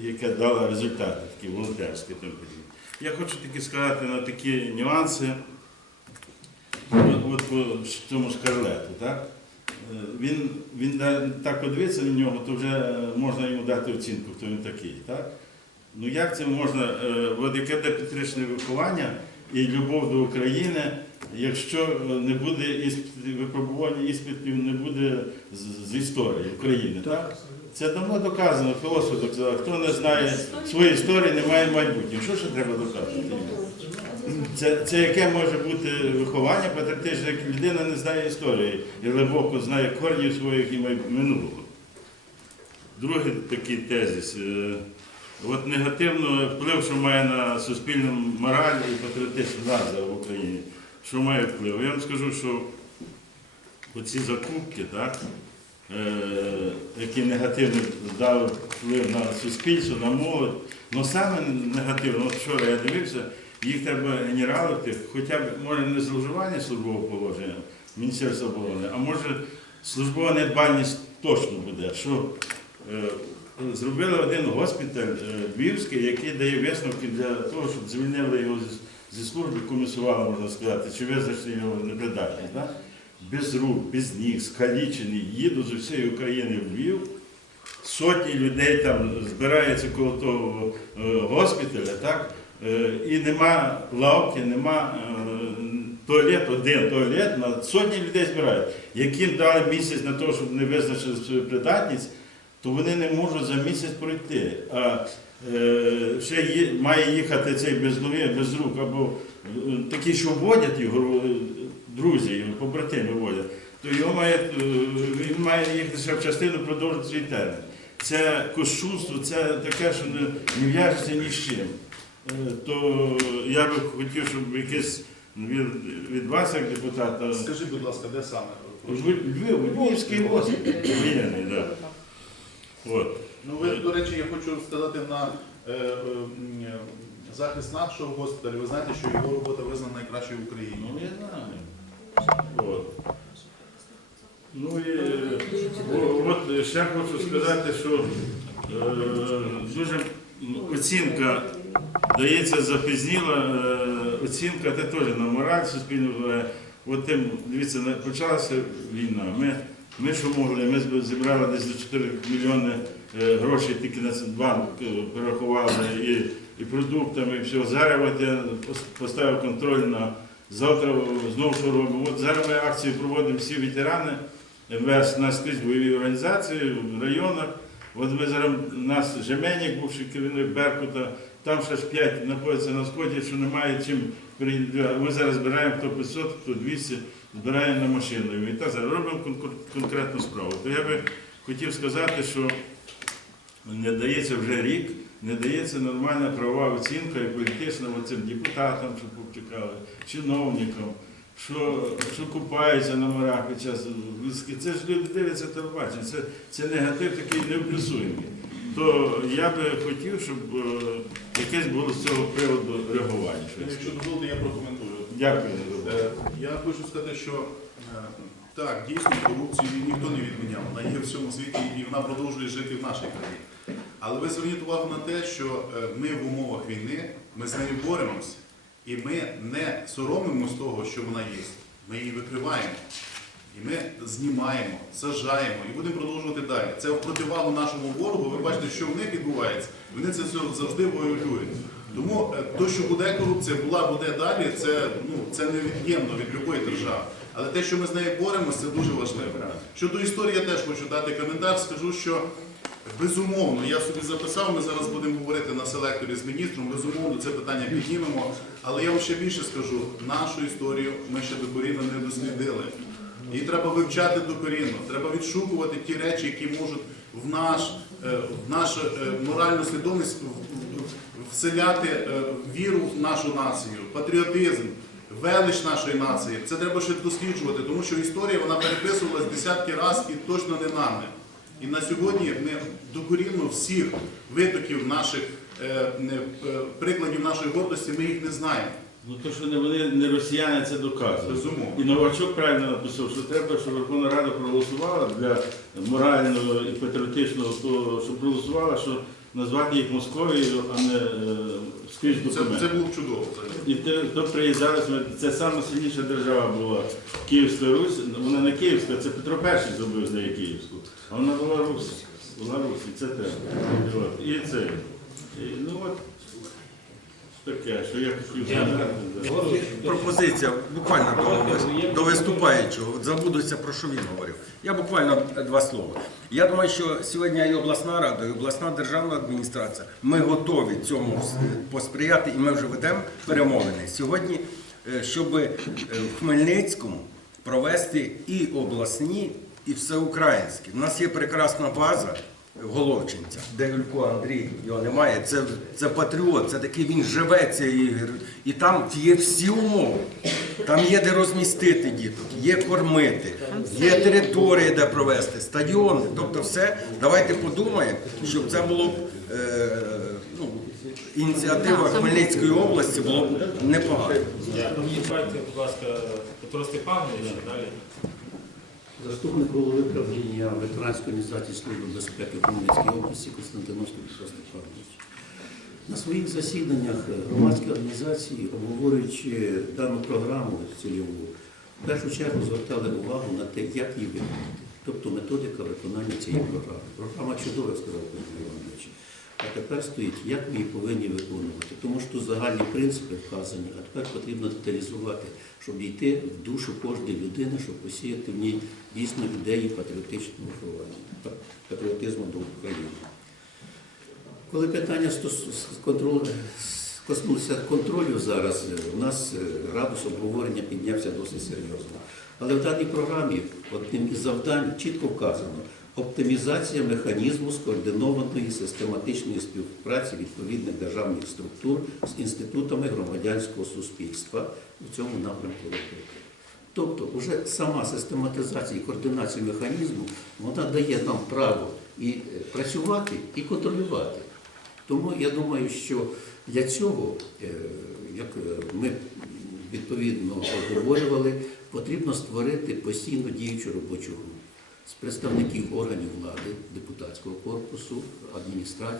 яка дала результати, такі волонтерські. тому. Я хочу таки сказати на такі нюанси. От, по цьому шкарлету, так? Е, Він, він так подивиться на нього, то вже е, можна йому дати оцінку, хто він такий. Так? Ну як це можна, е, от яке патріотичне виховання і любов до України, якщо е, не буде іспит- випробування іспитів, не буде з, з історії України. Так? Це давно доказано, філософ доказав, хто не знає своєї історії, не має майбутнього. Що ще треба доказувати? Це, це яке може бути виховання патріотичне, як людина не знає історії і глибоко знає корнів своїх і минулого. Другий такий тезис. е, От негативно вплив, що має на суспільну мораль і патріотичну назва в Україні. Що має вплив? Я вам скажу, що оці закупки, так, е, які негативно дали вплив на суспільство, на молодь. Ну саме негативно, от вчора я дивився, їх треба генералити, хоча б може не зловживання службового положення Міністерства оборони, а може службова недбальність точно буде. Що е, зробили один госпіталь е, Львівський, який дає висновки для того, щоб звільнили його зі, служби, комісували, можна сказати, чи визначили його непридатність. Да? Без рук, без ніг, скалічений, їдуть з усієї України в Львів. Сотні людей там збираються коло того е, госпіталя, так? Е, і нема лавки, нема е, туалет, один туалет, на сотні людей збирають. Яким дали місяць на те, щоб не визначили свою придатність, то вони не можуть за місяць пройти. А ще є, має їхати цей без ноги, без рук, або е, такі, що водять його, е, друзі, його, побратими водять, то його має, е, він має їхати ще в частину продовжити свій термін. Це кощунство, це таке, що не, не в'яжеться ні з чим. Е, То я би хотів, щоб якесь від, від вас, як депутата, Скажи, будь ласка, де саме? Львів, Львів, Львівський госпіталь воєнний, да. От. Ну, ви, до речі, я хочу сказати на е, е, захист нашого госпіталю. Ви знаєте, що його робота визнана найкращою в Україні. Ну, я знаю. От. Ну і о- от ще хочу сказати, що е, дуже оцінка дається запізніла, е, оцінка це теж на мораль суспільну. От тим, дивіться, почалася війна. Ми, ми що могли, ми зібрали десь до 4 мільйони е, грошей тільки на Центробанк е, перерахували і, продуктами, і все. Зараз от я поставив контроль на завтра знову що робимо. От зараз ми акцію проводимо всі ветерани МВС на скрізь бойові організації в районах. От ми зараз у нас Жеменік, бувший керівник Беркута, там ще ж п'ять знаходяться на сході, що немає чим. Ми зараз збираємо хто 500, хто 200, збираємо на машину. І так зараз робимо конкретну справу. То я би хотів сказати, що не дається вже рік, не дається нормальна правова оцінка і політична цим депутатам, що повтікали, чиновникам, що, що купаються на морях під час військи. Це ж люди дивляться телебачення, це, це негатив такий невплюсуємий. То я би хотів, щоб е, якесь було з цього приводу реагування. Якщо дозволите, я прокоментую. Дякую. Е, Я хочу сказати, що е, так, дійсно корупцію ніхто не відміняв. Вона є в всьому світі і вона продовжує жити в нашій країні. Але ви зверніть увагу на те, що ми в умовах війни, ми з нею боремося, і ми не соромимося того, що вона є. Ми її викриваємо. І ми знімаємо, сажаємо і будемо продовжувати далі. Це в противагу нашому ворогу. Ви бачите, що в них відбувається. Вони це все завжди воюють. Тому е, то, що буде корупція, була, буде далі, це, ну, це невід'ємно від будь-якої держави. Але те, що ми з нею боремося, це дуже важливо. Щодо історії, я теж хочу дати коментар. Скажу, що безумовно, я собі записав, ми зараз будемо говорити на селекторі з міністром, безумовно, це питання піднімемо. Але я вам ще більше скажу, нашу історію ми ще докорінно не дослідили. Її треба вивчати докорінно, треба відшукувати ті речі, які можуть в наш, е, в нашу е, моральну свідомість вселяти е, віру в нашу націю, патріотизм, велич нашої нації. Це треба ще досліджувати, тому що історія вона переписувалась десятки разів і точно не нами. І на сьогодні ми докорінно всіх витоків наших прикладів нашої гордості ми їх не знаємо. Ну то, що не вони не росіяни, це доказує. Безумовно. І Новачок правильно написав, що треба, щоб Верховна Рада проголосувала для морального і патріотичного того, щоб проголосувала, що назвати їх Московією, а не е, скрізь Це, документ. це було б чудово. І те, хто приїжджали, це саме сильніша держава була Київська Русь. Вона не Київська, це Петро І зробив з неї Київську, а вона була Русь. Була Русь, і це. От. І це. І, ну от таке, що я хотів. Пропозиція буквально до, до виступаючого. От Забудуся про що він говорив. Я буквально два слова. Я думаю, що сьогодні і обласна рада, і обласна державна адміністрація. Ми готові цьому посприяти, і ми вже ведемо перемовини сьогодні, е, щоб е, в Хмельницькому провести і обласні, і всеукраїнські. У нас є прекрасна база. Головчинця, де Юлько Андрій його немає. Це, це патріот, це такий він живе цією. І там є всі умови. Там є де розмістити діток, є кормити, є територія, де провести, стадіони. Тобто все, давайте подумаємо, щоб це було б е, ну, ініціатива Хмельницької області було б непогано. Їдьте, будь ласка, Петро Степанович, далі. Заступник голови правління ветеранської організації Служби безпеки Хмельницької області Константиновський Петро Степанович. На своїх засіданнях громадські організації, обговорюючи дану програму цільову, в першу чергу звертали увагу на те, як її виконати. Тобто методика виконання цієї програми. Програма чудова, сказав Петро Іванович. А тепер стоїть, як ми її повинні виконувати. Тому що загальні принципи вказані, а тепер потрібно деталізувати, щоб дійти в душу кожної людини, щоб посіяти в ній дійсно ідеї патріотичного виховання, патріотизму до України. Коли питання коснулося контролю зараз, е, у нас е, градус обговорення піднявся досить серйозно. Але в даній програмі одним із завдань чітко вказано оптимізація механізму скоординованої систематичної співпраці відповідних державних структур з інститутами громадянського суспільства у цьому напрямку роботи. Тобто, вже сама систематизація і координація механізму вона дає нам право і е, працювати, і контролювати. Тому я думаю, що для цього, е, як е, ми відповідно обговорювали, потрібно створити постійно діючу робочу групу з представників органів влади, депутатського корпусу, адміністрації.